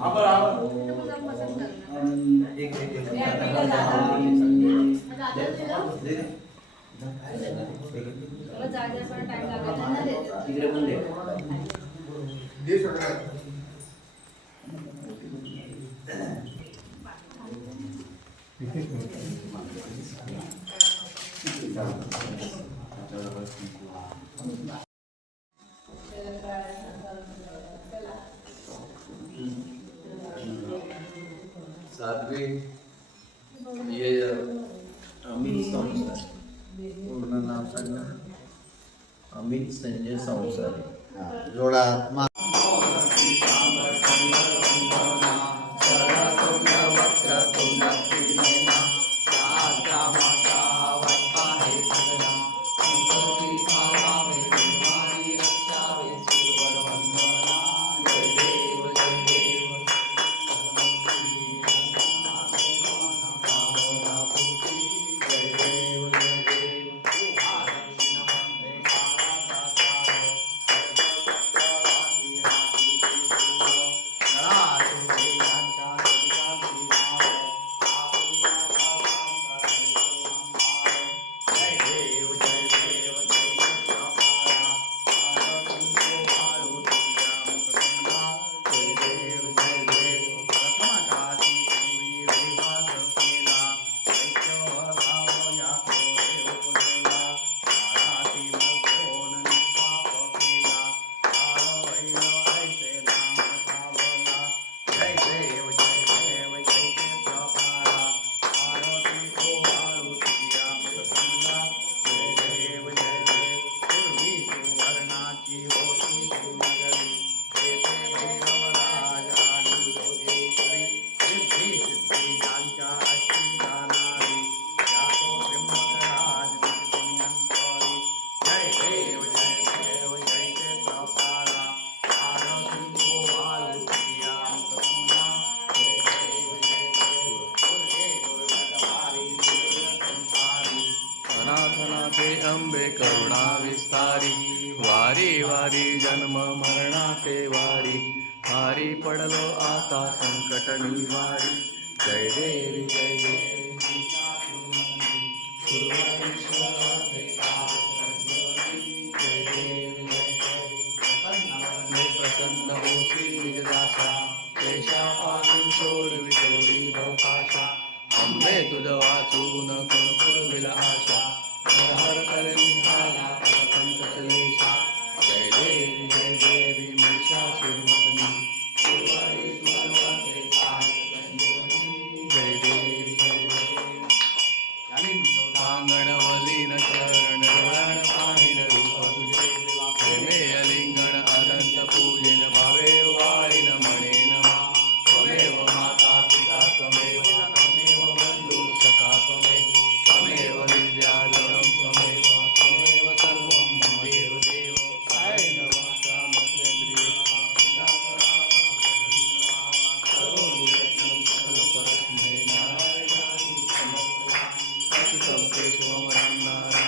आभार आभार एक एक तिकडे पण दे दे सगळ्या सातवी ये अमित संसार पूर्ण नाम सांगा अमित संजय संसार जोडा मा अनाथनाथे अंबे करुणा विस्तारी. वारी वारी जन्म मरणाचे वारी. वारी पडलो आता संकट निवारी. जय देवी जय देवी. प्रसन्न होसी निजदासा देशापासून सोडवी सोडी भवकाशा. अंबे तुझ वाचू Come, Krishna, Ram,